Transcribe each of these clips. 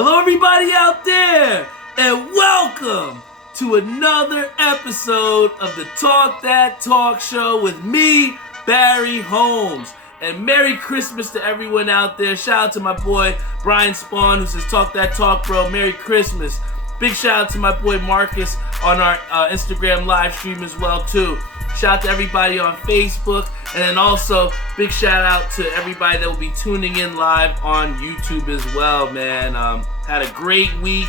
Hello everybody out there, and welcome to another episode of the Talk That Talk Show with me, Barry Holmes. And Merry Christmas to everyone out there. Shout out to my boy Brian Spawn who says Talk That Talk, bro. Merry Christmas. Big shout out to my boy Marcus on our Instagram live stream as well too. Shout out to everybody on Facebook, and then also big shout out to everybody that will be tuning in live on YouTube as well, man. Had a great week.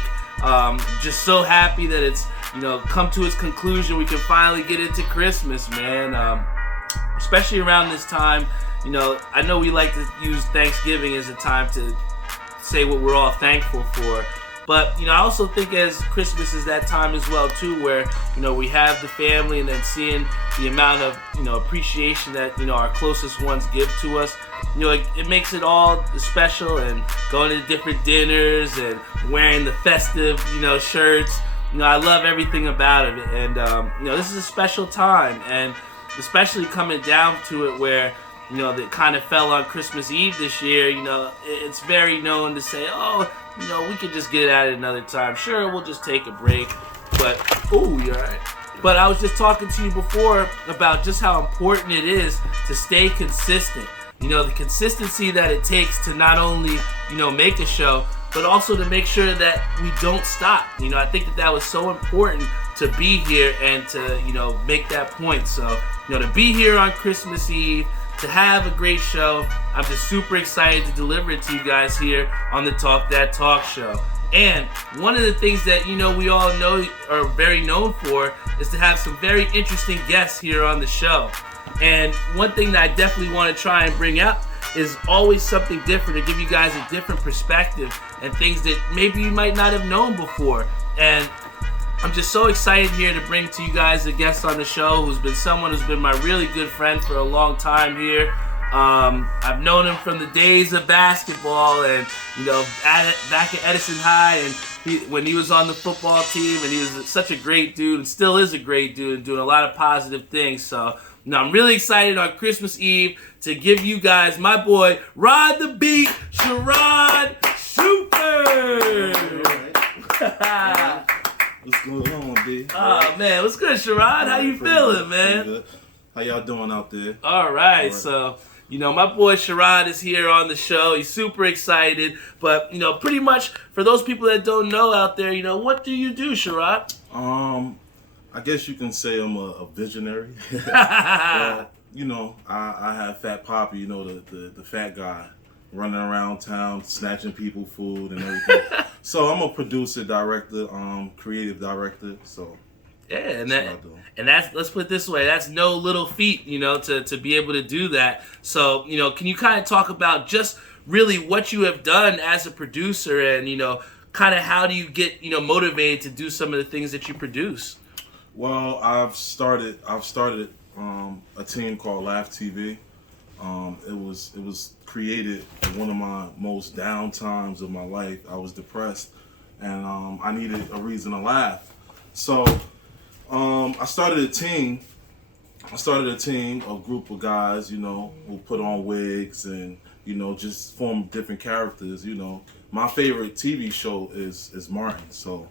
Just so happy that it's come to its conclusion. We can finally get into Christmas, man. Especially around this time. I know we like to use Thanksgiving as a time to say what we're all thankful for. But, I also think as Christmas is that time as well, too, where, we have the family and then seeing the amount of, appreciation that, our closest ones give to us. It makes it all special, and going to different dinners and wearing the festive, shirts. I love everything about it. And, this is a special time, and especially coming down to it where, that kind of fell on Christmas Eve this year. It's very known to say, we could just get it at another time. Sure, we'll just take a break. But, you're right. But I was just talking to you before about just how important it is to stay consistent. The consistency that it takes to not only, make a show, but also to make sure that we don't stop. I think that was so important to be here and to, make that point. So, to be here on Christmas Eve, to have a great show. I'm just super excited to deliver it to you guys here on the Talk That Talk Show. And one of the things that we all know are very known for is to have some very interesting guests here on the show. And one thing that I definitely want to try and bring up is always something different, to give you guys a different perspective and things that maybe you might not have known before. And I'm just so excited here to bring to you guys a guest on the show who's been someone who's been my really good friend for a long time here. I've known him from the days of basketball and, back at Edison High, and when he was on the football team, and he was such a great dude and still is a great dude and doing a lot of positive things. So, I'm really excited on Christmas Eve to give you guys my boy, Rod the Beat, Shaarod Shuford. What's going on, B? Oh, man. What's good, Shaarod? How you feeling, man? Good. How y'all doing out there? All right. So, my boy Shaarod is here on the show. He's super excited. But, pretty much for those people that don't know out there, what do you do, Shaarod? I guess you can say I'm a visionary. I have PhatPapi, the fat guy, running around town, snatching people food and everything. So I'm a producer, director, creative director. So yeah, and that's let's put it this way, that's no little feat, to be able to do that. So can you kind of talk about just really what you have done as a producer, and kind of how do you get motivated to do some of the things that you produce? Well, I've started a team called LaughTV. It was created at one of my most down times of my life. I was depressed, and I needed a reason to laugh. So I started a team. A group of guys, who put on wigs and just form different characters. My favorite TV show is Martin. So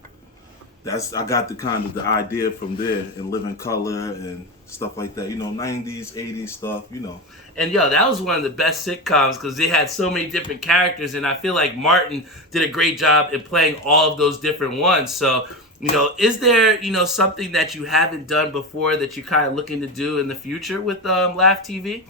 I got the idea from there, and Living Color and stuff like that, 90s, 80s stuff, And that was one of the best sitcoms because they had so many different characters, and I feel like Martin did a great job in playing all of those different ones. So, is there, something that you haven't done before that you're kind of looking to do in the future with LaughTV?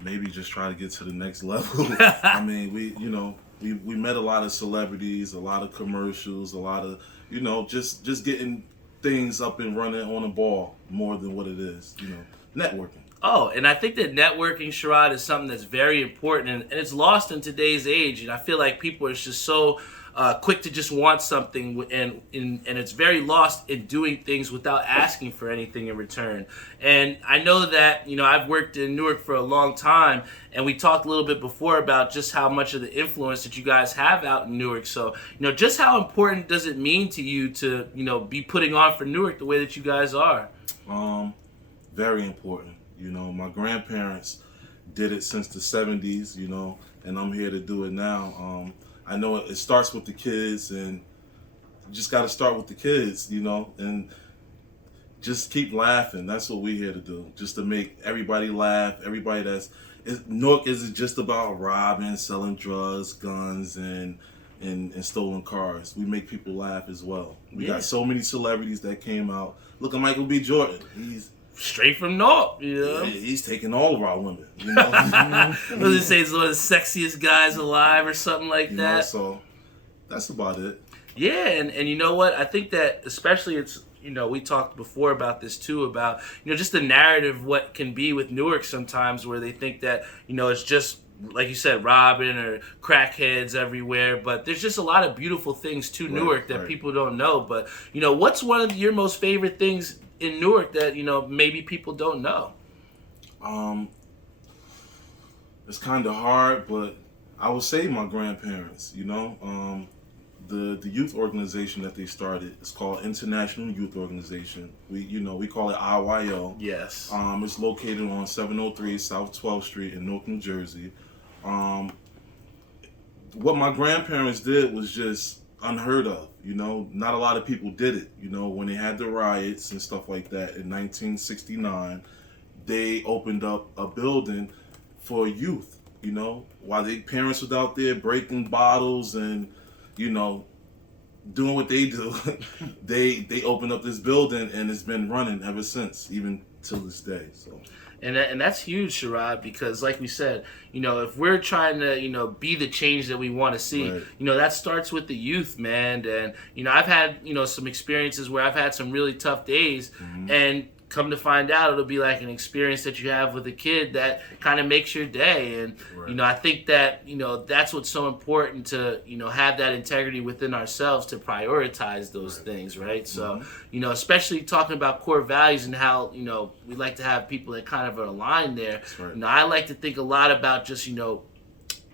Maybe just try to get to the next level. I mean, we met a lot of celebrities, a lot of commercials, a lot of, just getting things up and running on a ball more than what it is, networking. Oh, and I think that networking, Shaarod, is something that's very important, and it's lost in today's age. And I feel like people are just so quick to just want something, and it's very lost in doing things without asking for anything in return. And I know that, I've worked in Newark for a long time, and we talked a little bit before about just how much of the influence that you guys have out in Newark. So, just how important does it mean to you to, be putting on for Newark the way that you guys are? Very important. My grandparents did it since the 70s, and I'm here to do it now. I know it starts with the kids, and you just got to start with the kids, and just keep laughing. That's what we're here to do, just to make everybody laugh. Newark isn't just about robbing, selling drugs, guns, and stolen cars. We make people laugh as well. We got so many celebrities that came out. Look at Michael B. Jordan. He's straight from Newark, He's taking all of our women. Does it say he's one of the sexiest guys alive or something like that? So that's about it. Yeah, and you know what? I think that especially it's, we talked before about this too, about, just the narrative, what can be with Newark sometimes, where they think that, it's just, like you said, robbing or crackheads everywhere. But there's just a lot of beautiful things to Newark that people don't know. But, what's one of your most favorite things in Newark that, maybe people don't know? It's kind of hard, but I would say my grandparents, the youth organization that they started is called International Youth Organization. We call it IYO. Yes. It's located on 703 South 12th Street in Newark, New Jersey. What my grandparents did was just unheard of. Not a lot of people did it. When they had the riots and stuff like that in 1969, they opened up a building for youth. While their parents was out there breaking bottles and doing what they do, they opened up this building, and it's been running ever since, even till this day. So, and that's huge, Shaarod, because like we said, if we're trying to be the change that we want to see, that starts with the youth, man. And I've had some experiences where I've had some really tough days, and come to find out, it'll be like an experience that you have with a kid that kind of makes your day. And I think that that's what's so important, to have that integrity within ourselves to prioritize those things, right? So especially talking about core values and how we like to have people that kind of are aligned there. I like to think a lot about just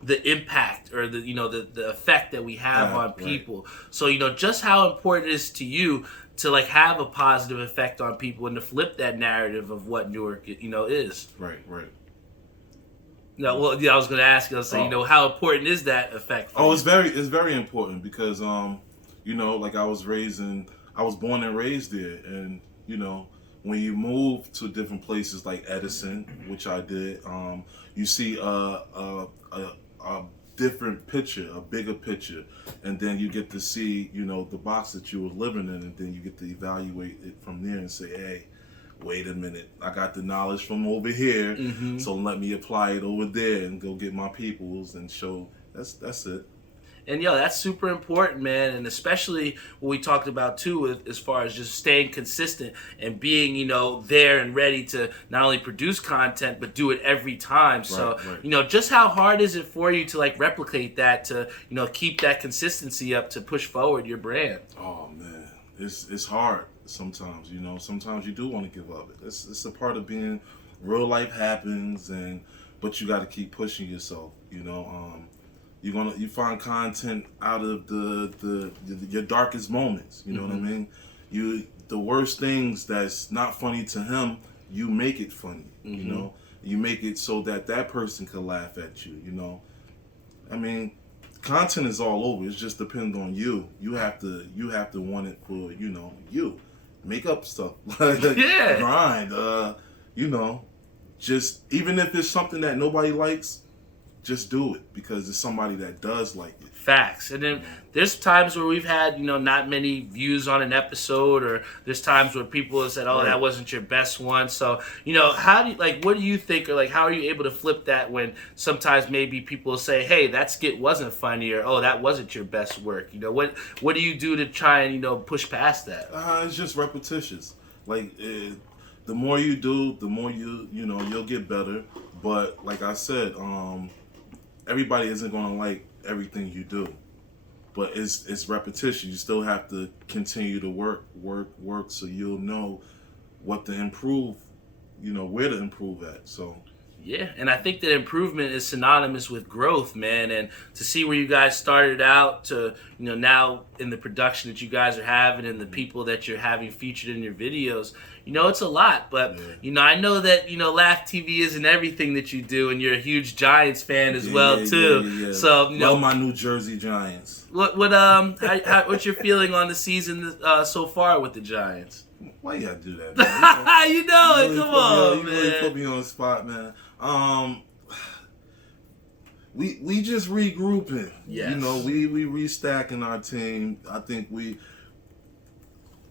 the impact, or the effect that we have on people. So just how important it is to you to have a positive effect on people, and to flip that narrative of what Newark is. Right. No, well, I was going to ask you. I was saying, how important is that effect? It's very important, because like I was born and raised there, and when you move to different places like Edison, which I did, you see a different picture, a bigger picture, and then you get to see, the box that you were living in, and then you get to evaluate it from there and say, hey, wait a minute, I got the knowledge from over here, so let me apply it over there and go get my peoples and show. That's it. And that's super important, man. And especially what we talked about too, as far as just staying consistent and being, there and ready to not only produce content, but do it every time. So, just how hard is it for you to replicate that, to, keep that consistency up, to push forward your brand? Oh man, it's hard sometimes, sometimes you do want to give up. It's a part of being, real life happens, but you got to keep pushing yourself, You find content out of your darkest moments. You know what I mean? The worst things that's not funny to him, you make it funny. You make it so that person can laugh at you. I mean, content is all over. It just depends on you. You have to want it for you. Make up stuff, grind. Just even if it's something that nobody likes, just do it, because it's somebody that does like it. Facts. And then there's times where we've had, not many views on an episode, or there's times where people have said, that wasn't your best one. So, how do you, what do you think, or how are you able to flip that when sometimes maybe people say, hey, that skit wasn't funny, or, that wasn't your best work? What do you do to try and, push past that? It's just repetitious. The more you do, the more you'll get better. But like I said, everybody isn't going to like everything you do, but it's repetition. You still have to continue to work, so you'll know what to improve, where to improve at. So yeah, and I think that improvement is synonymous with growth, man. And to see where you guys started out to, now in the production that you guys are having, and the people that you're having featured in your videos, it's a lot. But, I know that, LaughTV isn't everything that you do, and you're a huge Giants fan as well, too. Yeah. So, love my New Jersey Giants. What's your feeling on the season so far with the Giants? Why you gotta do that, man? You know it. Come on, man. You really put me on the spot, man. We just regrouping. Yes. We restacking our team. I think we're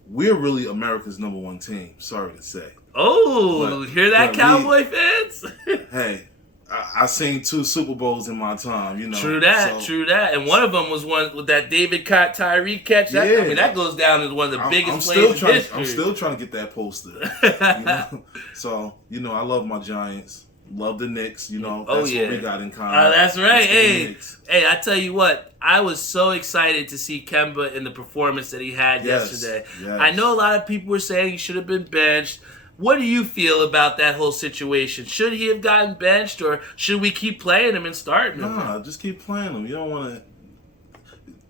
really America's number one team. Sorry to say. Oh, hear that, Cowboy fans? Hey, I seen 2 Super Bowls in my time. True that. And one of them was one with that David Tyree catch. That goes down as one of the biggest plays in history. I'm still trying to get that poster. So, I love my Giants. Love the Knicks, that's what we got in common. That's right. Hey, I tell you what, I was so excited to see Kemba in the performance that he had yesterday. Yes. I know a lot of people were saying he should have been benched. What do you feel about that whole situation? Should he have gotten benched, or should we keep playing him and starting him? Nah, just keep playing him. You don't want to...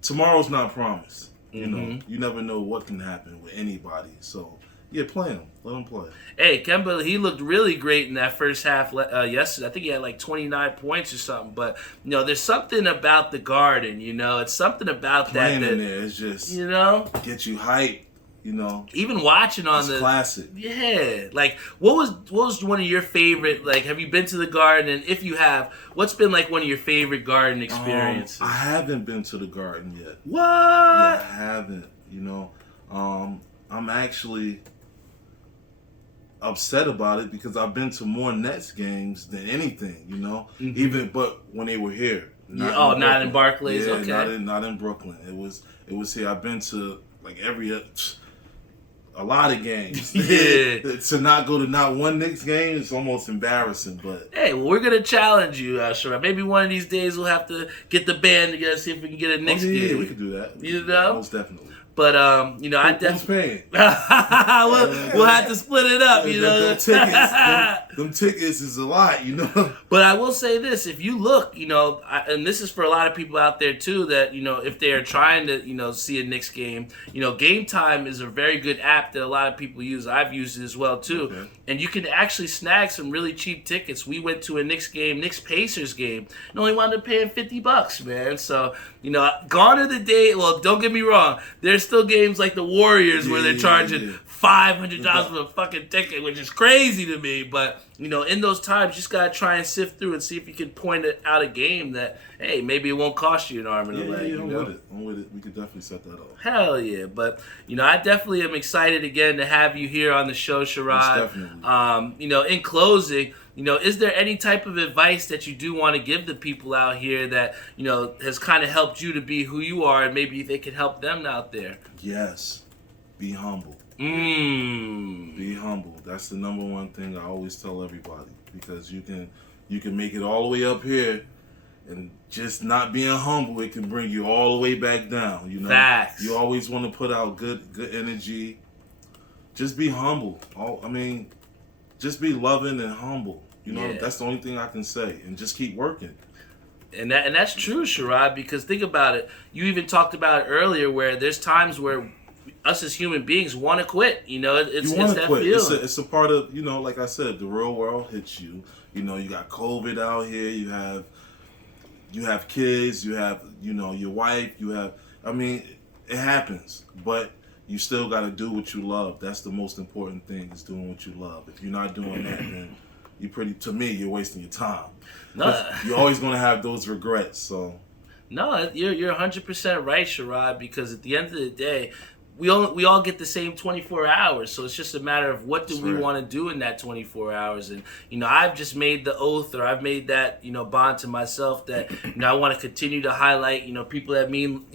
Tomorrow's not promised. You never know what can happen with anybody, so... Yeah, play him. Let him play. Hey, Kemba, he looked really great in that first half yesterday. I think he had like 29 points or something. But, there's something about the Garden, It's something about playing that in there is just, get you hyped, Even watching on it's classic. Yeah. Like, what was one of your favorite, like, have you been to the Garden? And if you have, what's been, like, one of your favorite Garden experiences? I haven't been to the Garden yet. What? Yeah, I haven't, I'm actually... upset about it because I've been to more Nets games than anything, even but when they were here. Not in Barclays. Yeah, okay. Not in Brooklyn. It was here. I've been to like a lot of games. Yeah. To not go to not one Knicks game is almost embarrassing. But hey, well, we're gonna challenge you, Shaarod. Maybe one of these days we'll have to get the band together, see if we can get a Knicks game. Yeah, we could do that. Most definitely. But I definitely paying. we'll have to split it up, Them tickets is a lot, But I will say this: if you look, and this is for a lot of people out there too, that if they are trying to, see a Knicks game, Game Time is a very good app that a lot of people use. I've used it as well too, and you can actually snag some really cheap tickets. We went to a Knicks Pacers game, and only wound up paying $50, man. So gone are the day. Well, don't get me wrong. There's still games like the Warriors where they're charging $500 for a fucking ticket, which is crazy to me. But, in those times, you just got to try and sift through and see if you can point out a game that, hey, maybe it won't cost you an arm and a leg. I'm with it. We could definitely set that up. Hell yeah. But, I definitely am excited again to have you here on the show, Shaarod. Definitely. In closing, is there any type of advice that you do want to give the people out here that, has kind of helped you to be who you are, and maybe they could help them out there? Yes. Be humble. Be humble. That's the number one thing I always tell everybody, because you can make it all the way up here, and just not being humble, it can bring you all the way back down. Facts. You always want to put out good energy. Just be humble. Just be loving and humble. That's the only thing I can say, and just keep working. And that's true, Shaarod, because think about it. You even talked about it earlier, where there's times where us as human beings want to quit. It's that quit. feeling. It's a part of, like I said, the real world hits you. You got COVID out here. You have kids. You have, your wife. It happens. But you still got to do what you love. That's the most important thing, is doing what you love. If you're not doing that, then you're wasting your time. No. You're always going to have those regrets. So, no, you're 100% right, Shaarod, because at the end of the day, we all get the same 24 hours. So it's just a matter of what do we want to do in that 24 hours. And, I've just made the oath, or I've made that, bond to myself that, I want to continue to highlight, people that mean,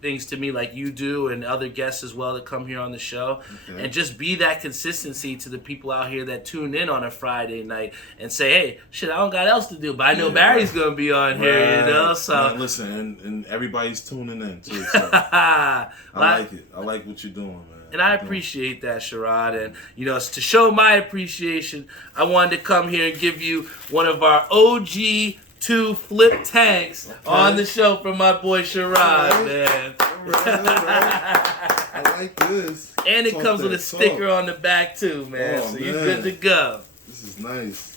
things to me like you do, and other guests as well that come here on the show, and just be that consistency to the people out here that tune in on a Friday night and say, hey, shit, I don't got else to do, but I know Barry's going to be on here, So man, listen, and everybody's tuning in too, so I like it. I like what you're doing, man. And I appreciate that, Shaarod. And, to show my appreciation, I wanted to come here and give you one of our OG 2 flip tanks on the show from my boy Shaarod, man. All right. I like this. And it comes with a sticker on the back too, man. Oh, so man. you're good to go. This is nice.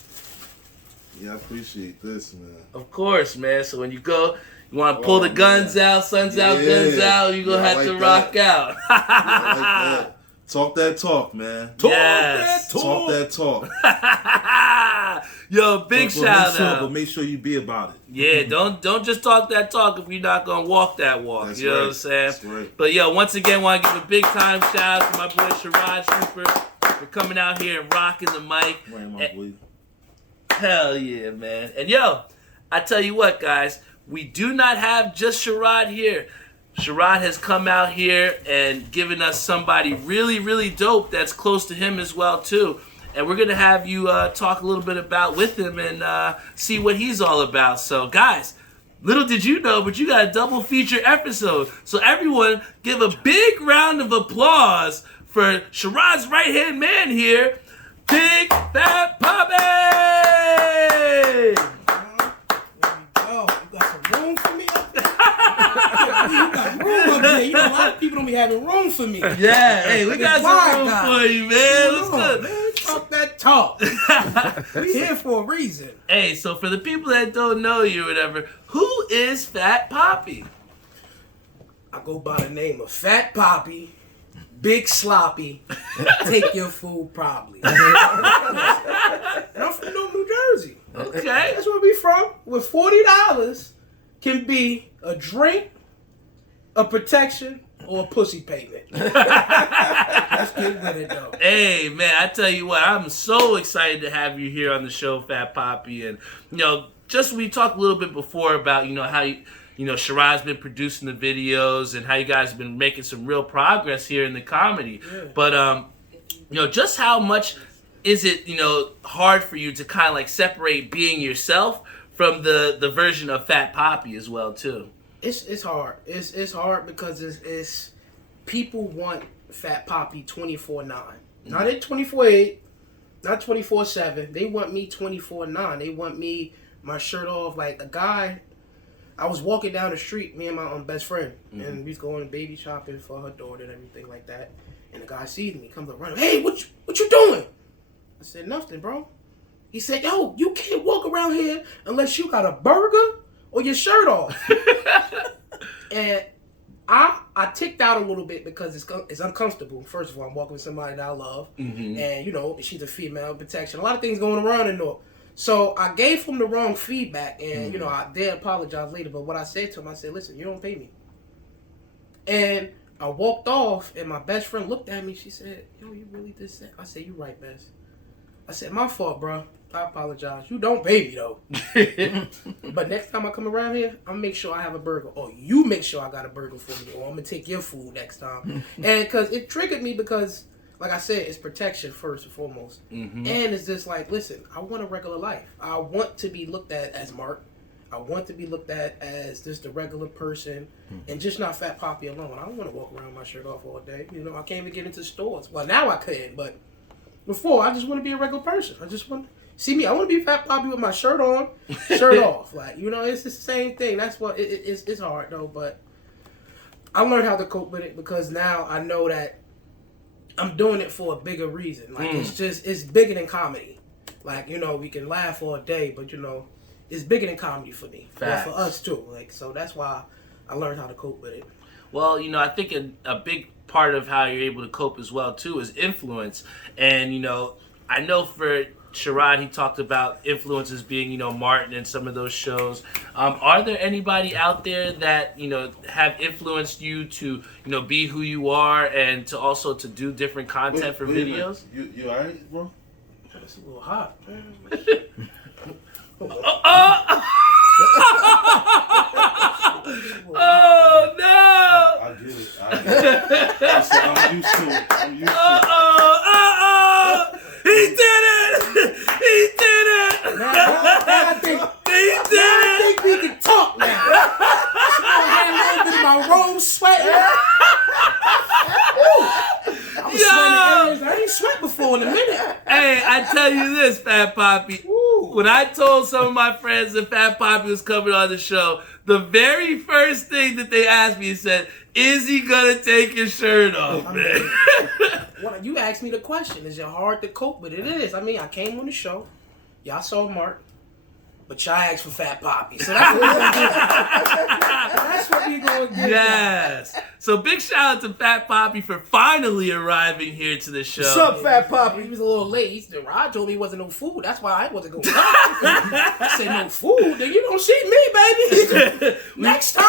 Yeah, I appreciate this, man. Of course, man. So when you go, you want to pull the guns out, suns out, guns out, you're going to have to rock out. I like that. Talk that talk, man. Talk that talk. Yo, big shout out. But make sure you be about it. Yeah, don't just talk that talk if you're not going to walk that walk. That's you know right. what I'm saying? That's right. But yo, once again, want to give a big time shout out to my boy Shaarod Shuford for coming out here and rocking the mic. Right, my boy. Hell yeah, man. And yo, I tell you what, guys, we do not have just Shaarod here. Shaarod has come out here and given us somebody really, really dope that's close to him as well, too. And we're going to have you talk a little bit about with him and see what he's all about. So, guys, little did you know, but you got a double feature episode. So, everyone, give a big round of applause for Shaarod's right-hand man here, Big PhatPapi! You got some room for me up there? You got room up there. You know, a lot of people don't be having room for me. Yeah, hey, we got some room for you, man. What's good? Man, talk that talk. We here for a reason. Hey, so for the people that don't know you or whatever, who is PhatPapi? I go by the name of PhatPapi, Big Sloppy, take your food probably. And I'm from New Jersey. Okay. That's where we from. With $40 can be a drink, a protection, or a pussy payment. Let's get with it though. Hey, man, I tell you what, I'm so excited to have you here on the show, PhatPapi. And, you know, just we talked a little bit before about, you know, how Shaarod's been producing the videos and how you guys have been making some real progress here in the comedy. Yeah. But, you know, just how much is it, you know, hard for you to kind of like separate being yourself from the version of PhatPapi as well, too? It's hard. It's hard because it's people want PhatPapi 24/9. Not at 24/8, not 24/7. They want me 24/9. They want me my shirt off like a guy. I was walking down the street, me and my best friend, and we was going baby shopping for her daughter and everything like that. And the guy sees me, comes up running. Hey, what you doing? I said, nothing, bro. He said, yo, you can't walk around here unless you got a burger or your shirt off. And I ticked out a little bit because it's uncomfortable. First of all, I'm walking with somebody that I love. Mm-hmm. And, you know, she's a female protection. A lot of things going around in Newark. So I gave him the wrong feedback. And, you know, I did apologize later. But what I said to him, I said, listen, you don't pay me. And I walked off, and my best friend looked at me. She said, yo, you really did say? I said, you right, Bess. I said, my fault, bro. I apologize. You don't pay me, though. But next time I come around here, I'm going to make sure I have a burger. Or you make sure I got a burger for me. Or I'm going to take your food next time. And because it triggered me because, like I said, it's protection first and foremost. Mm-hmm. And it's just like, listen, I want a regular life. I want to be looked at as Mark. I want to be looked at as just a regular person and just not PhatPapi alone. I don't want to walk around with my shirt off all day. You know, I can't even get into stores. Well, now I can, but before, I just want to be a regular person. I just want to see me. I want to be PhatPapi with my shirt on, shirt off. Like, you know, it's the same thing. That's what it's hard though. But I learned how to cope with it because now I know that I'm doing it for a bigger reason. Like it's bigger than comedy. Like, you know, we can laugh all day, but you know, it's bigger than comedy for me. But for us too. Like, so that's why I learned how to cope with it. Well, you know, I think a big part of how you're able to cope as well too is influence. And you know, I know for Shaarod, he talked about influences being, you know, Martin and some of those shows. Are there anybody out there that, you know, have influenced you to, you know, be who you are and to also to do different content for videos? You all right, bro? It's a little hot, man. Oh no! I get it. I'm used to it. He did it! He did it! I think we can talk now. I'm a little bit of my robe sweating. I was sweating areas I ain't sweat before in a minute. Hey, I tell you this, PhatPapi. when I told some of my friends that PhatPapi was coming on the show, the very first thing that they asked me said, "Is he gonna take his shirt off, man?" Well, you asked me the question. Is it hard to cope with? It is. I mean, I came on the show. Y'all saw Mark. But y'all asked for PhatPapi. So that's what we're going to do. That's what we're going to do. Yes. So big shout out to PhatPapi for finally arriving here to the show. What's up, PhatPapi? He was a little late. Rod told me he wasn't no food. That's why I wasn't going to come. I said, no food? Then you don't see me, baby. Next time.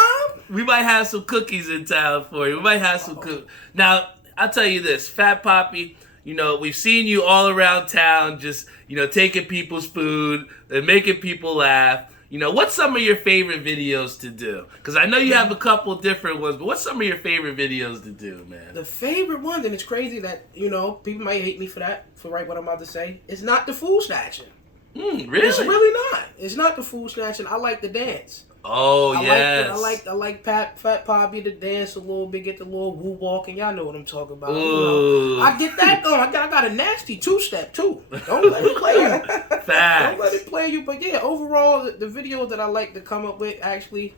We might have some cookies in town for you. We might have some cookies. Now, I'll tell you this. PhatPapi, you know, we've seen you all around town just, you know, taking people's food and making people laugh. You know, what's some of your favorite videos to do? Because I know you have a couple different ones, but what's some of your favorite videos to do, man? The favorite one, and it's crazy that, you know, people might hate me for that, for what I'm about to say. It's not the food snatching. Really? It's really not. It's not the food snatching. I like the dance. Oh, yes. I like PhatPapi to dance a little bit, get the little woo walking. Y'all know what I'm talking about. Ooh. You know, I get that going. I got a nasty two-step too. Don't let it play you. Facts. Don't let it play you. But yeah, overall, the video that I like to come up with actually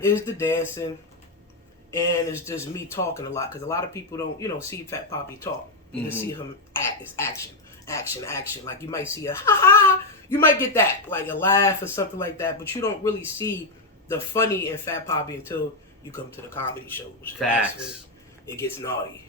is the dancing, and it's just me talking a lot because a lot of people don't, you know, see PhatPapi talk. You just see him act. It's action. Like you might see a ha ha. You might get that, like a laugh or something like that, but you don't really see the funny in PhatPapi until you come to the comedy shows. Facts. It gets naughty.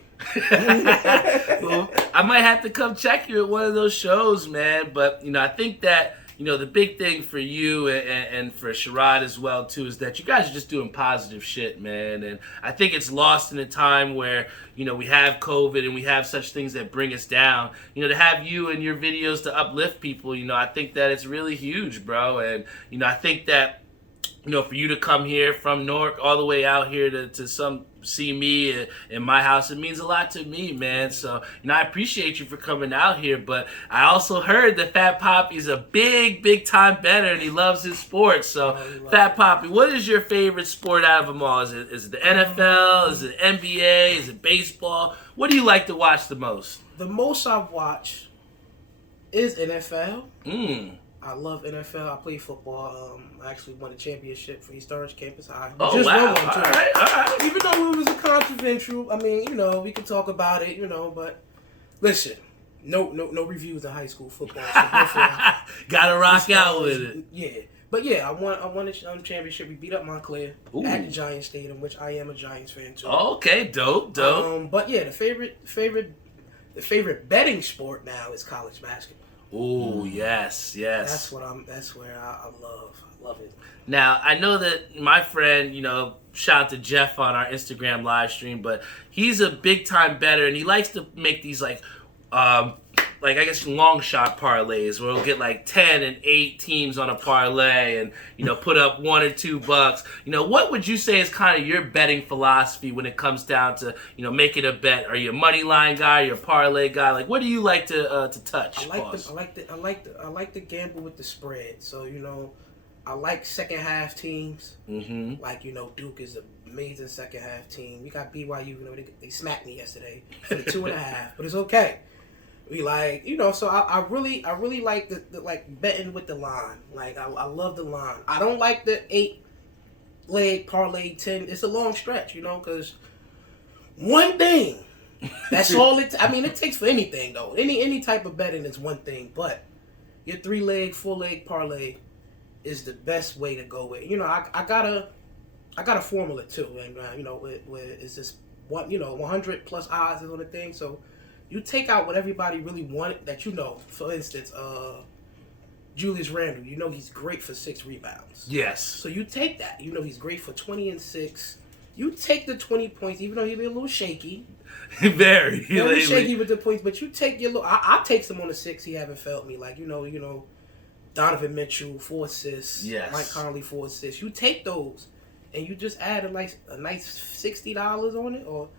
Well, I might have to come check you at one of those shows, man. But, you know, I think that, you know, the big thing for you and for Shaarod as well, too, is that you guys are just doing positive shit, man. And I think it's lost in a time where, you know, we have COVID and we have such things that bring us down. You know, to have you and your videos to uplift people, you know, I think that it's really huge, bro. And, you know, I think that, you know, for you to come here from Newark all the way out here to see me in my house, it means a lot to me, man. So, you know, I appreciate you for coming out here, but I also heard that PhatPapi is a big time bettor and he loves his sports. So, PhatPapi, what is your favorite sport out of them all? Is it the NFL? Is it NBA? Is it baseball? What do you like to watch the most? The most I've watched is NFL. I love NFL. I play football. I actually won a championship for East Orange Campus High. Oh, Just wow. won one, too. All right. Even though it was a controversial, I mean, you know, we could talk about it, you know, but listen, no reviews in high school football. So gotta rock out with it. Yeah. But yeah, I won a championship. We beat up Montclair at the Giants Stadium, which I am a Giants fan too. Okay, dope. But yeah, the favorite betting sport now is college basketball. Oh, yes. That's where I love it. Now, I know that my friend, you know, shout out to Jeff on our Instagram live stream, but he's a big time bettor and he likes to make these like I guess long shot parlays where we'll get like 10 and 8 teams on a parlay and, you know, put up $1 or $2. You know, what would you say is kind of your betting philosophy when it comes down to, you know, making a bet? Are you a money line guy? Are you a parlay guy? Like, what do you like to touch? I like to gamble with the spread. So, you know, I like second half teams. Like, you know, Duke is an amazing second half team. We got BYU, you know, they smacked me yesterday for the 2.5, but it's okay. We like, you know, so I really like the like betting with the line. Like I love the line. I don't like the 8-leg parlay 10. It's a long stretch, you know, because one thing. That's all it. I mean, it takes for anything though. Any type of betting is one thing, but your 3-leg, 4-leg parlay is the best way to go with. You know, I got a formula too, and you know, where it's just 100 plus odds is on the thing, so. You take out what everybody really wanted that you know. For instance, Julius Randle. You know he's great for 6 rebounds. Yes. So you take that. You know he's great for 20 and 6. You take the 20 points, even though he be a little shaky. Very shaky with the points, but you take your little. I take some on the 6. He haven't felt me like you know, Donovan Mitchell 4 assists. Yes. Mike Conley 4 assists. You take those, and you just add a nice $60 on it or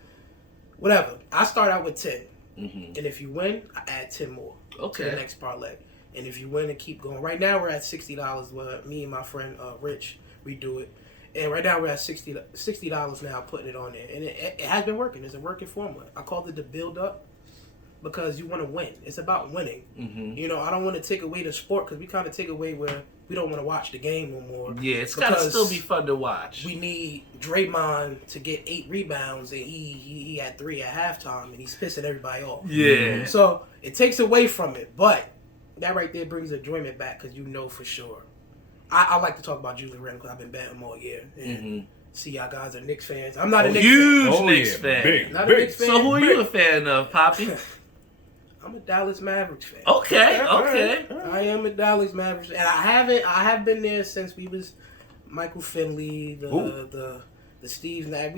whatever. I start out with 10. And if you win, I add 10 more to the next parlay. And if you win and keep going. Right now we're at $60 where me and my friend Rich, we do it. And right now we're at $60 now putting it on there. And it has been working. It's a working formula. I called it the build up. because you want to win. It's about winning. Mm-hmm. You know, I don't want to take away the sport because we kind of take away where we don't want to watch the game no more. Yeah, it's got to still be fun to watch. We need Draymond to get 8 rebounds, and he had 3 at halftime, and he's pissing everybody off. Yeah. So it takes away from it, but that right there brings enjoyment back because you know for sure. I like to talk about Julius Randle because I've been betting him all year. And see, y'all guys are Knicks fans. I'm not a Knicks huge fan. Knicks fan. Big, Not a big. Knicks fan. So who are you a fan of, Poppy? I'm a Dallas Mavericks fan. Okay. I am a Dallas Mavericks fan. And I have been there since we was Michael Finley, the Steve Nash.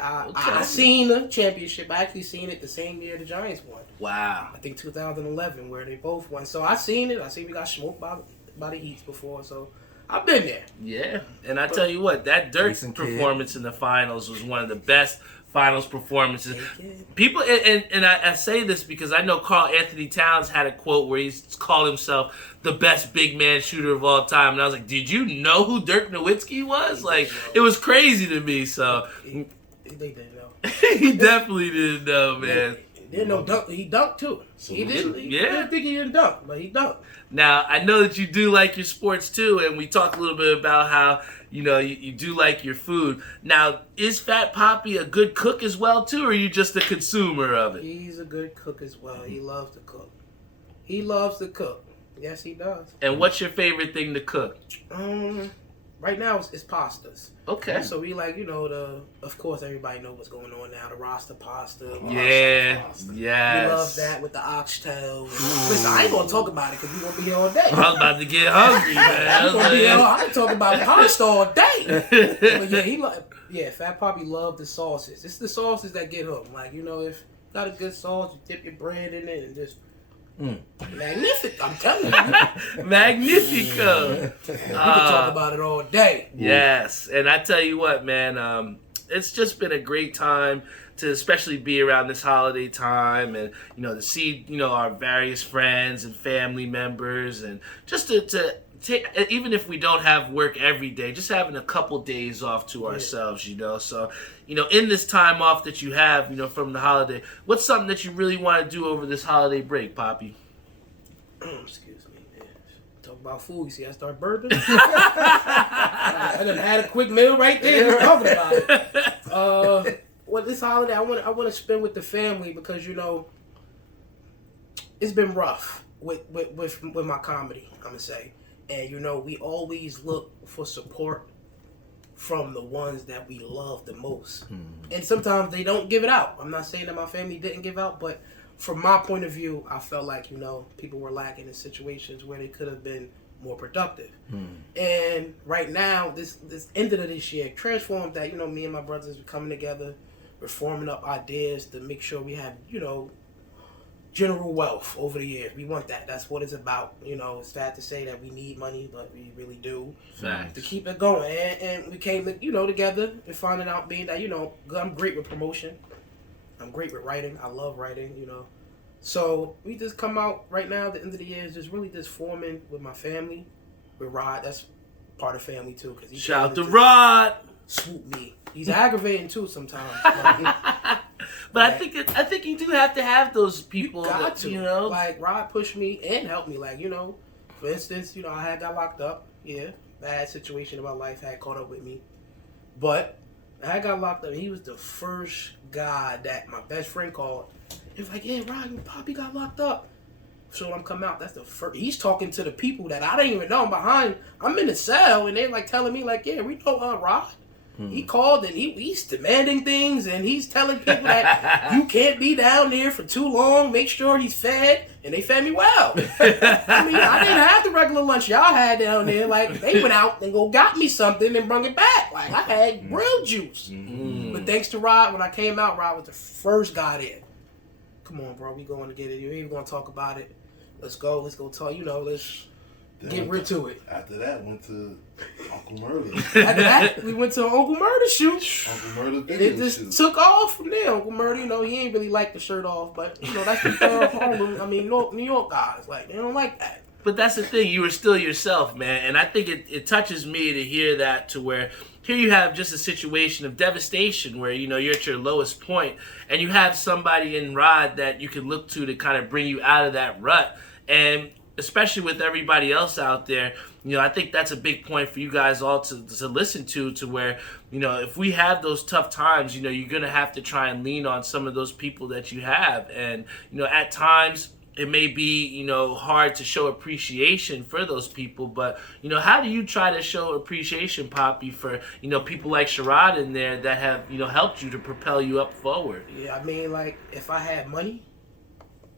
I seen the championship. I actually seen it the same year the Giants won. Wow. I think 2011 where they both won. So I seen it. I seen we got smoked by the Heats before. So I've been there. Yeah. And I tell you what, that Dirk Jason Kidd. performance in the finals was one of the best finals performances. People, and I say this because I know Karl Anthony Towns had a quote where he called himself the best big man shooter of all time. And I was like, did you know who Dirk Nowitzki was? Like, it was crazy to me. So They didn't know. he definitely didn't know, man. Didn't know dunk. He dunked too. He didn't think he didn't dunk, but he dunked. Now, I know that you do like your sports too, and we talked a little bit about how, you know, you do like your food. Now, is PhatPapi a good cook as well too, or are you just a consumer of it? He's a good cook as well. He loves to cook. He loves to cook. Yes, he does. And what's your favorite thing to cook? Right now it's pastas. Okay. So we like, you know, of course everybody knows what's going on now, the Rasta pasta. Yeah. Pasta. Yes. We love that with the oxtails. Listen, I ain't gonna talk about it because we won't be here all day. I was about to get hungry, man. I can talk about pasta all day. But yeah, PhatPapi love the sauces. It's the sauces that get him. Like, you know, if you got a good sauce, you dip your bread in it and just magnific. I'm telling you. Magnifico. We can talk about it all day. Yes. And I tell you what, man, it's just been a great time to especially be around this holiday time and, you know, to see, you know, our various friends and family members and just to take, even if we don't have work every day, just having a couple days off to ourselves, you know. So, you know, in this time off that you have, you know, from the holiday, what's something that you really want to do over this holiday break, Poppy? Excuse me, man. Talk about food. You see, I start burping. I done had a quick meal right there. Just talking about it. Well, this holiday, I want to spend with the family because, you know, it's been rough with my comedy, I'm gonna say. And, you know, we always look for support from the ones that we love the most. And sometimes they don't give it out. I'm not saying that my family didn't give out, but from my point of view, I felt like, you know, people were lacking in situations where they could have been more productive. And right now, this end of this year, transformed that, you know, me and my brothers are coming together, we're forming up ideas to make sure we have, you know, general wealth over the years. We want that. That's what it's about. You know, it's sad to say that we need money, but we really do. Facts. To keep it going. And we came, you know, together and finding out being that, you know, I'm great with promotion. I'm great with writing. I love writing, you know. So we just come out right now, the end of the year, is just really just forming with my family. With Rod, that's part of family too. Cause Shout out to Rod. Swoop me. He's aggravating too sometimes. But I think you do have to have those people You got that, to. you know. Like, Rod pushed me and helped me. Like, you know, for instance, you know, I had got locked up. Yeah. Bad situation in my life had caught up with me. But I got locked up. He was the first guy that my best friend called. He was like, yeah, Rod, Poppy got locked up. So when I'm coming out, that's the first. He's talking to the people that I didn't even know. I'm in the cell, and they're like telling me, like, yeah, we know Rod. He called and he's demanding things and he's telling people that you can't be down there for too long. Make sure he's fed, and they fed me well. I mean, I didn't have the regular lunch y'all had down there. Like, they went out and got me something and brung it back. Like, I had real juice. But thanks to Rod, when I came out, Rod was the first guy there. Come on, bro, we going to get it. You ain't going to talk about it. Let's go talk. You know, let's get rid to it. After that, went to Uncle Murder. After that, we went to an Uncle Murder shoot. Uncle Murder And video it just shoot. took off from there. Uncle Murder, you know, he ain't really like the shirt off, but, you know, that's the New York guys. Like, they don't like that. but that's the thing. You were still yourself, man. And I think it touches me to hear that, to where here you have just a situation of devastation where, you're at your lowest point, and you have somebody in Rod that you can look to kind of bring you out of that rut. And especially with everybody else out there, I think that's a big point for you guys all to listen to where, if we have those tough times, you're going to have to try and lean on some of those people that you have. And, at times it may be, hard to show appreciation for those people, but, how do you try to show appreciation, Papi, for, people like Shaarod in there that have, helped you to propel you up forward? Yeah, I mean, like, if I had money,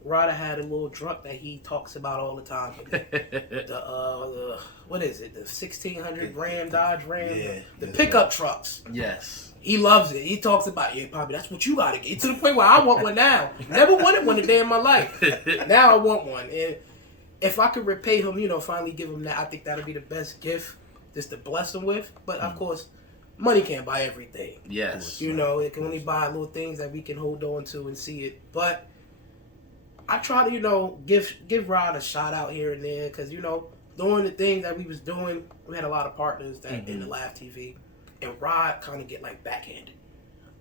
Rod had a little truck that he talks about all the time. The what is it? The 1600 Ram Dodge Ram, the pickup trucks. Yes, he loves it. He talks about, yeah, Papi, that's what you gotta get, to the point where I want one now. Never wanted one a day in my life. Now I want one, and if I could repay him, finally give him that, I think that'd be the best gift just to bless him with. But of course, money can't buy everything. Yes, it can only buy little things that we can hold on to and see it, but I try to, give Rod a shout out here and there, because, doing the things that we was doing, we had a lot of partners that in the LaughTV, and Rod kind of get like backhanded.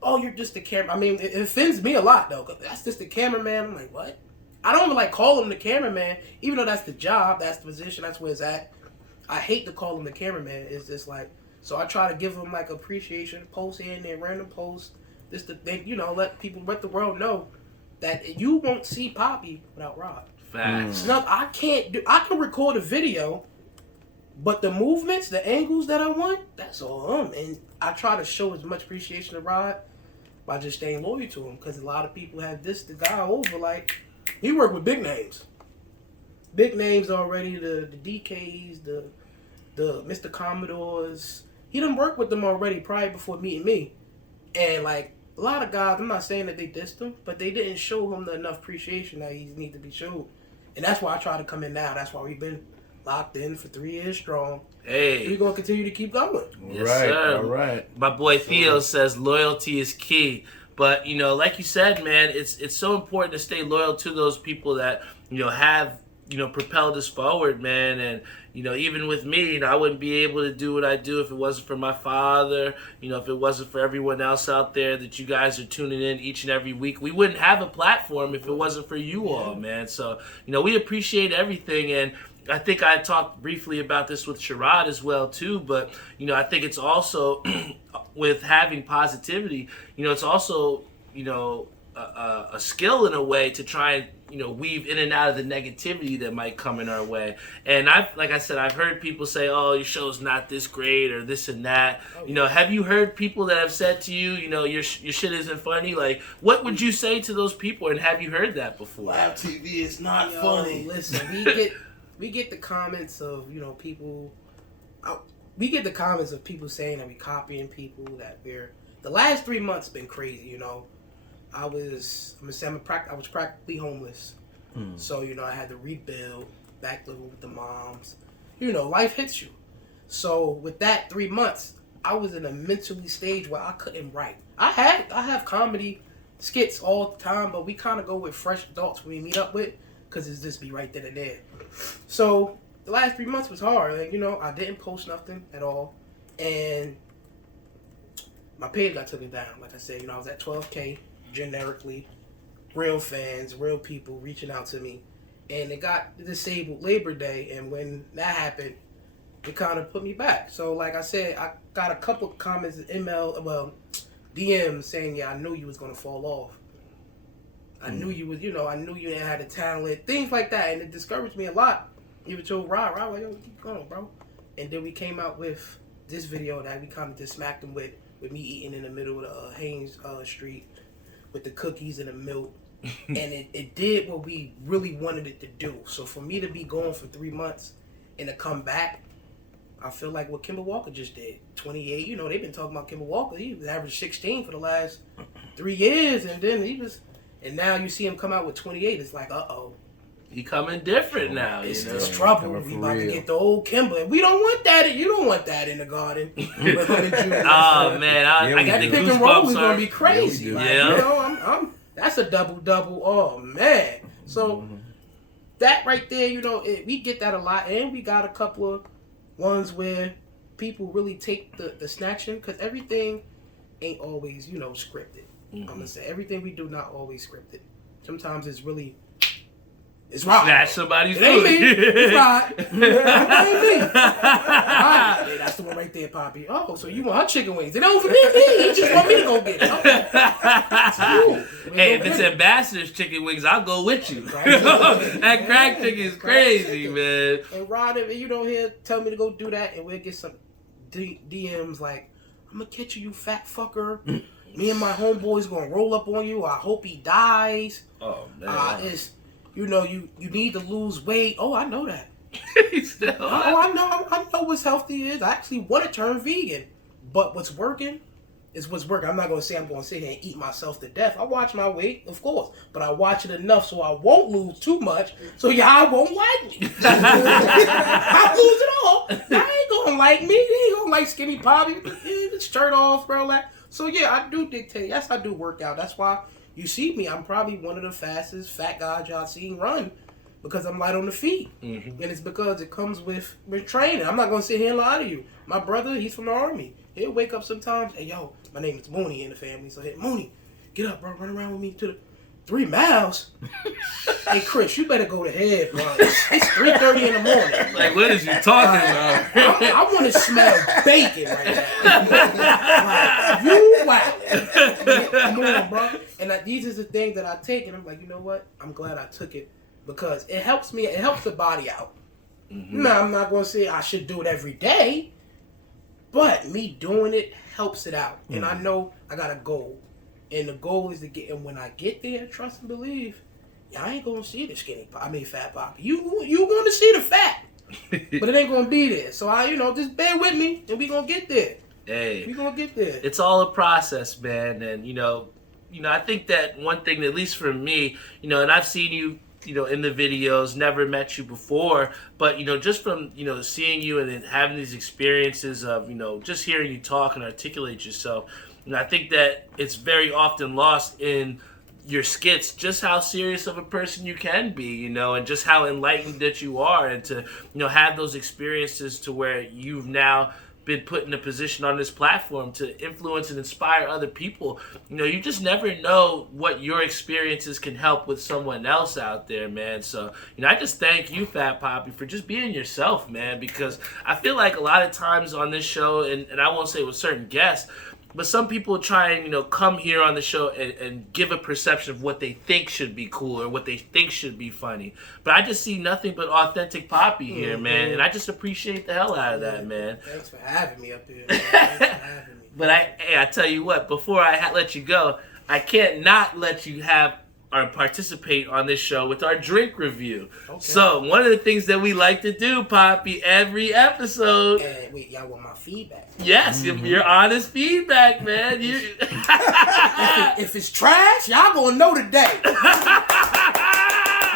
Oh, you're just the camera. I mean, it offends me a lot though, because that's just the cameraman. I'm like, what? I don't even like call him the cameraman, even though that's the job, that's the position, that's where it's at. I hate to call him the cameraman. It's just like, so I try to give him like appreciation posts here and there, random posts, just to think, let the world know that you won't see Papi without Rod. Facts. Now, I can record a video, but the movements, the angles that I want, that's all him. And I try to show as much appreciation to Rod by just staying loyal to him, because a lot of people have the guy over, like, he worked with big names. Big names already, the DKs, the Mr. Commodores. He done worked with them already probably before meeting me. And, like, a lot of guys, I'm not saying that they dissed him, but they didn't show him enough appreciation that he needs to be showed. And that's why I try to come in now. That's why we've been locked in for 3 years strong. Hey. We're going to continue to keep going. Yes, sir. All right. My boy Theo says loyalty is key. But, like you said, man, it's so important to stay loyal to those people that, have, propelled us forward, man. And, even with me, I wouldn't be able to do what I do if it wasn't for my father, if it wasn't for everyone else out there that you guys are tuning in each and every week. We wouldn't have a platform if it wasn't for you all, man. So, we appreciate everything. And I think I talked briefly about this with Shaarod as well, too. But, I think it's also with having positivity, it's also, a skill in a way to try and, weave in and out of the negativity that might come in our way. And like I said, I've heard people say, oh, your show's not this great or this and that. Have you heard people that have said to you, your shit isn't funny? Like, what would you say to those people? And have you heard that before? LaughTV is not funny. Listen, we get the comments of, people. We get the comments of people saying that we copying people, that we're. The last 3 months been crazy, I was practically homeless. So, I had to rebuild, back living with the moms. Life hits you. So with that 3 months, I was in a mentally stage where I couldn't write. I have comedy skits all the time, but we kind of go with fresh thoughts when we meet up with, because it's just be right then and there. So the last 3 months was hard. Like, I didn't post nothing at all. And my page got taken down. Like I said, I was at 12K. Generically, real fans, real people reaching out to me, and it got disabled Labor Day, and when that happened, it kind of put me back. So, like I said, I got a couple comments, DMs saying, yeah, I knew you was gonna fall off. I knew you was, I knew you didn't have the talent, things like that, and it discouraged me a lot. Even told Rod, like, yo, keep going, bro. And then we came out with this video that we kind of just smacked him with me eating in the middle of the Haynes Street, with the cookies and the milk, and it did what we really wanted it to do. So for me to be gone for 3 months and to come back, I feel like what Kemba Walker just did. 28, they've been talking about Kemba Walker. He was average 16 for the last 3 years, and then and now you see him come out with 28. It's like, uh-oh. He coming different now, It's trouble. We about to get the old Kimba. We don't want that. You don't want that in the garden. Oh man, I get the pick and roll is gonna be crazy. Yeah, I'm that's a double. Oh man. So that right there, we get that a lot, and we got a couple of ones where people really take the snatching, because everything ain't always, scripted. I'm gonna say everything we do not always scripted. Sometimes it's really. It's right. Snatch somebody's food. It ain't me. It's right. It ain't me. Right. Hey, that's the one right there, Poppy. Oh, so you want her chicken wings? It don't for me. You just want me to go get it. Okay. Hey, if it's Ambassador's chicken wings, I'll go with you. That crack chicken is crazy, man. And Rod, if you don't hear, tell me to go do that, and we'll get some DMs like, I'm gonna catch you, you fat fucker. Me and my homeboy's gonna roll up on you. I hope he dies. Oh, man. You need to lose weight. Oh, I know that. I know what's healthy is. I actually want to turn vegan. But what's working is what's working. I'm not going to say I'm going to sit here and eat myself to death. I watch my weight, of course. But I watch it enough so I won't lose too much. So y'all won't like me. I lose it all. Y'all ain't going to like me. They ain't going to like Skinny Poppy. It's shirt off, bro. So yeah, I do dictate. Yes, I do work out. That's why you see me. I'm probably one of the fastest fat guys y'all seen run, because I'm light on the feet. Mm-hmm. And it's because it comes with training. I'm not going to sit here and lie to you. My brother, he's from the Army. He'll wake up sometimes, hey, yo, my name is Mooney in the family. So, hey, Mooney, get up, bro. Run around with me to the 3 miles. Hey, Chris, you better go to bed, bro. It's 3:30 in the morning. Like, what is you talking about? I want to smell bacon right now. You wow. Come on, bro. And these are the things that I take, and I'm like, you know what? I'm glad I took it, because it helps me. It helps the body out. Mm-hmm. Now, I'm not going to say I should do it every day, but me doing it helps it out. Mm-hmm. And I know I got a goal. And the goal is to get, and when I get there, trust and believe, y'all ain't gonna see the fat Poppy. You gonna see the fat, but it ain't gonna be there. So just bear with me, and we gonna get there. Hey, we gonna get there. It's all a process, man. And I think that one thing, at least for me, and I've seen you, in the videos, never met you before, but just from seeing you and then having these experiences of just hearing you talk and articulate yourself. And I think that it's very often lost in your skits just how serious of a person you can be, and just how enlightened that you are, and to, have those experiences to where you've now been put in a position on this platform to influence and inspire other people. You just never know what your experiences can help with someone else out there, man. So, I just thank you, PhatPapi, for just being yourself, man, because I feel like a lot of times on this show, and I won't say with certain guests, but some people try and, come here on the show and give a perception of what they think should be cool or what they think should be funny. But I just see nothing but authentic Poppy here, man. And I just appreciate the hell out of that, man. Thanks for having me up here, man. Thanks for having me. But I tell you what, before I let you go, I can't not let you have or participate on this show with our drink review. Okay. So, one of the things that we like to do, Poppy, every episode... wait, y'all want my feedback? Yes, your honest feedback, man. If it's trash, y'all gonna know today.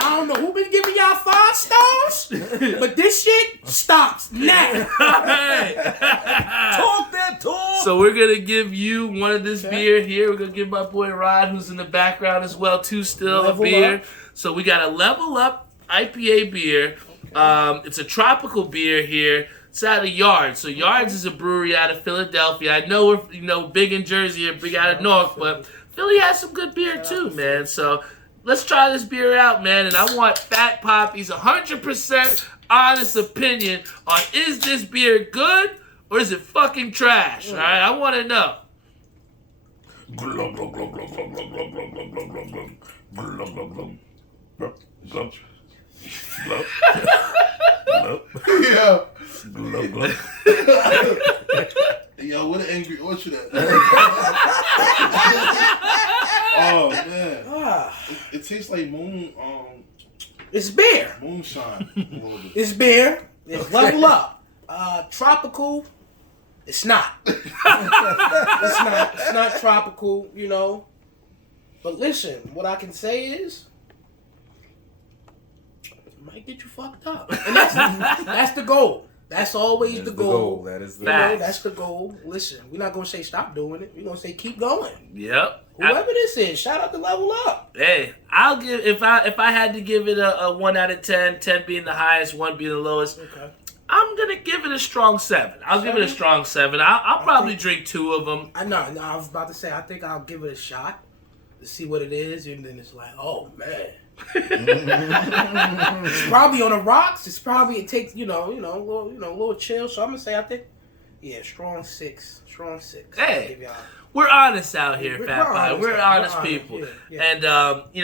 I don't know who been giving y'all 5 stars, but this shit stops now. Talk that talk. So we're gonna give you one of this beer here. We're gonna give my boy Rod, who's in the background as well, too, still a beer. So we got a Level Up IPA beer. Okay. It's a tropical beer here. It's out of Yards. So Yards is a brewery out of Philadelphia. I know we're big in Jersey and big out of Newark, but Philly has some good beer too, man. So let's try this beer out, man. And I want PhatPapi's 100% honest opinion on, is this beer good or is it fucking trash? All right, I want to know. Yeah. Yo, what an angry orchard at? Oh man. It tastes like moon. It's beer. Moonshine. It's beer. It's Level Up. Tropical. It's not. It's not tropical, But listen, what I can say is, it might get you fucked up. And that's the goal. That's always the goal. That is the Facts. That's the goal. Listen, we're not gonna say stop doing it. We're gonna say keep going. Yep. Whoever this is, shout out to Level Up. Hey, I'll give if I had to give it a 1 out of 10, 10 being the highest, 1 being the lowest. Okay. I'm gonna give it a strong 7. I'll give it a strong 7. I'll probably drink 2 of them. I was about to say I think I'll give it a shot to see what it is, and then it's like, oh man. It's probably on the rocks. It takes a little chill. So I'm gonna say I think, strong 6. Hey, we're honest out here, PhatPapi. We're honest people, yeah. and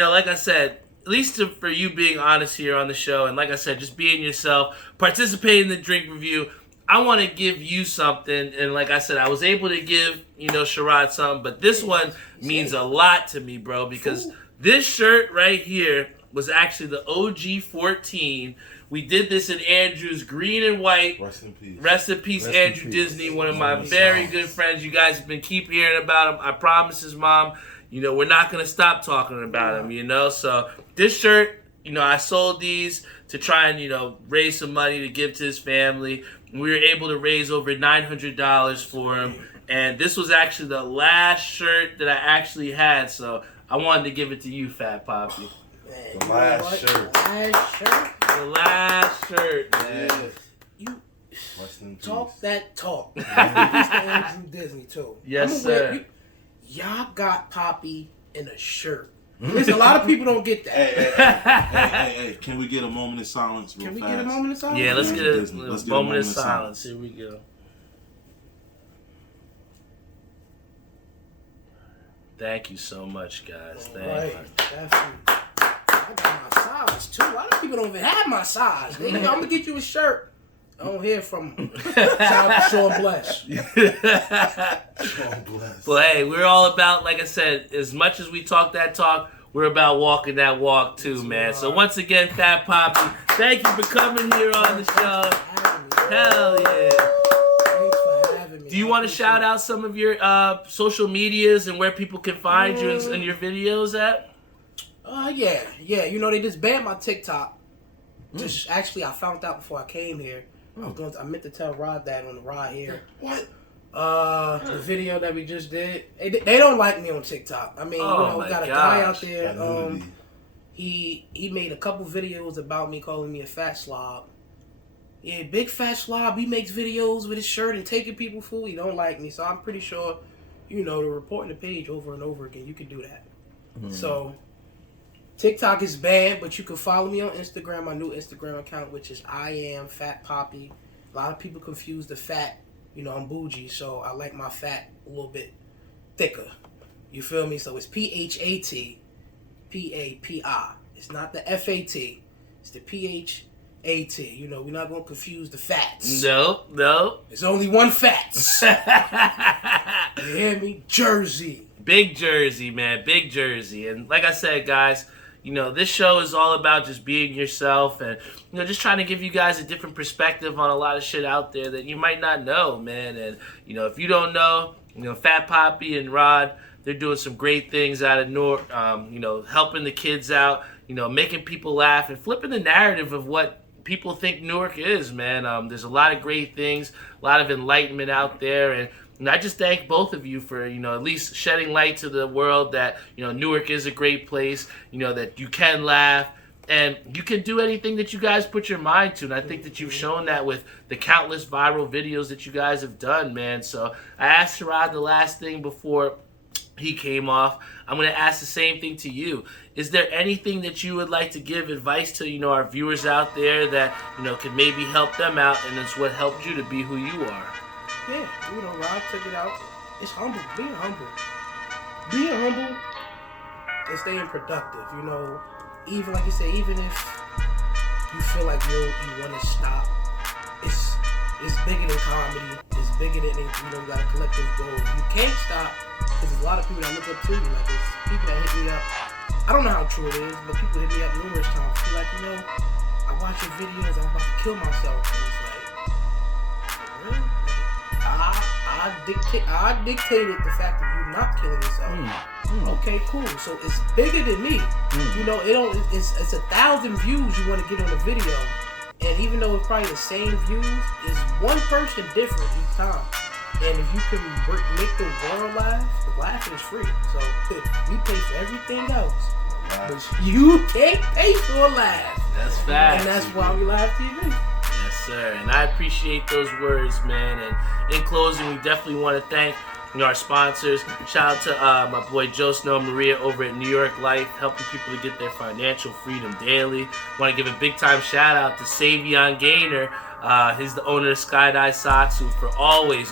like I said, at least for you being honest here on the show, and like I said, just being yourself, participating in the drink review. I want to give you something, and like I said, I was able to give Shaarod something, but this one means a lot to me, bro, because. This shirt right here was actually the OG 14. We did this in Andrew's green and white. Rest in peace. Rest in peace, Andrew Disney, one of my very good friends. You guys have been keep hearing about him. I promise his mom, we're not going to stop talking about him, So this shirt, I sold these to try and, raise some money to give to his family. We were able to raise over $900 for him. And this was actually the last shirt that I actually had, so I wanted to give it to you, PhatPapi. The last shirt. The last shirt, man. You Rest in peace. talk that talk. Peace to Andrew Disney too. Yes, sir. Y'all got Poppy in a shirt. Listen, a lot of people don't get that. Hey, can we get a moment of silence real fast? Can we get a moment of silence? Yeah, let's get a Disney. moment of silence. Here we go. Thank you so much, guys. Thank you. Definitely. I got my size too. A lot of people don't even have my size. I'm gonna get you a shirt. I don't hear from him. Shout out to Sean Bless. Sean Bless. Well, hey, we're all about, like I said, as much as we talk that talk, we're about walking that walk too, man. So once again, PhatPapi, thank you for coming here on the show. Hell yeah. Do you want to shout out some of your social medias and where people can find you and your videos at? Yeah. They just banned my TikTok. Just actually, I found out before I came here. I meant to tell Rod that on the ride here. What? The video that we just did. They don't like me on TikTok. I mean, we got a guy out there. He made a couple videos about me, calling me a fat slob. Yeah, big fat slob. He makes videos with his shirt and taking people food. He don't like me, so I'm pretty sure, to reporting the page over and over again, you can do that. So, TikTok is banned, but you can follow me on Instagram, my new Instagram account, which is I am PhatPapi. A lot of people confuse the fat. I'm bougie, so I like my fat a little bit thicker. You feel me? So it's PhatPapi. It's not the FAT. It's the PHAT. We're not going to confuse the fats. No. There's only one fats. You hear me? Jersey. Big Jersey, man. Big Jersey. And like I said, guys, this show is all about just being yourself and, just trying to give you guys a different perspective on a lot of shit out there that you might not know, man. And, if you don't know, PhatPapi and Rod, they're doing some great things out of Newark, helping the kids out, making people laugh and flipping the narrative of what people think Newark is, man. There's a lot of great things, a lot of enlightenment out there, and I just thank both of you for, at least shedding light to the world that, Newark is a great place, that you can laugh and you can do anything that you guys put your mind to. And I think that you've shown that with the countless viral videos that you guys have done, man. So I asked Shaarod the last thing before he came off. I'm going to ask the same thing to you. Is there anything that you would like to give advice to, our viewers out there that, could maybe help them out and it's what helped you to be who you are? Yeah, Rod took it out. It's humble. Being humble and staying productive. Even like you say, even if you feel like you want to stop, it's bigger than comedy. It's bigger than anything. You got a collective goal. You can't stop because there's a lot of people that look up to you. Like there's people that hit me up. I don't know how true it is, but people hit me up numerous times. Feel like, I watch your videos. I'm about to kill myself. And it's like, really? I dictated the fact that you're not killing yourself. Okay, cool. So it's bigger than me. It's 1,000 views you want to get on the video, And even though it's probably the same views, it's one person different each time. And if you can make the world laugh, the laughing is free. So we pay for everything else. But you can't pay for a laugh. That's facts. And that's why we LaughTV. Yes, sir. And I appreciate those words, man. And in closing, we definitely want to thank our sponsors. Shout out to my boy Joe Snow and Maria over at New York Life, helping people to get their financial freedom daily. Want to give a big time shout out to Savion Gaynor. He's the owner of Skydive Socks, who for always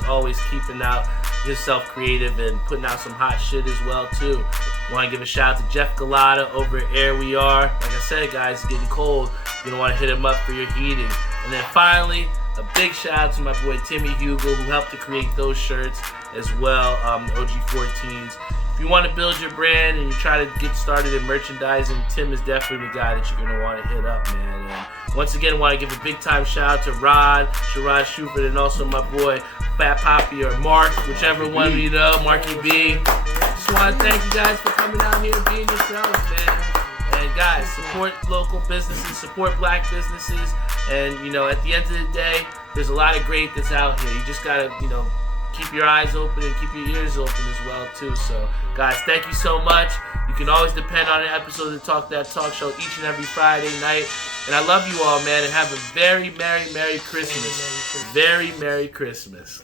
keeping out himself creative and putting out some hot shit as well too. Want to give a shout out to Jeff Galata over at Air We Are. Like I said, guys, it's getting cold. You're gonna want to hit him up for your heating. And then finally, a big shout out to my boy Timmy Hugel, who helped to create those shirts as well, the OG14s. If you want to build your brand and you try to get started in merchandising, Tim is definitely the guy that you're going to want to hit up, man. And once again, I want to give a big time shout out to Shaarod Shuford, and also my boy PhatPapi or Mark, whichever one you know, Marky B. Just want to thank you guys for coming out here and being yourselves, man. And guys, support local businesses, support black businesses, and at the end of the day, there's a lot of great that's out here. You just gotta, keep your eyes open and keep your ears open as well too. So guys, thank you so much. You can always depend on an episode of the Talk That Talk Show each and every Friday night. And I love you all, man, and have a very Merry Christmas. Very Merry Christmas.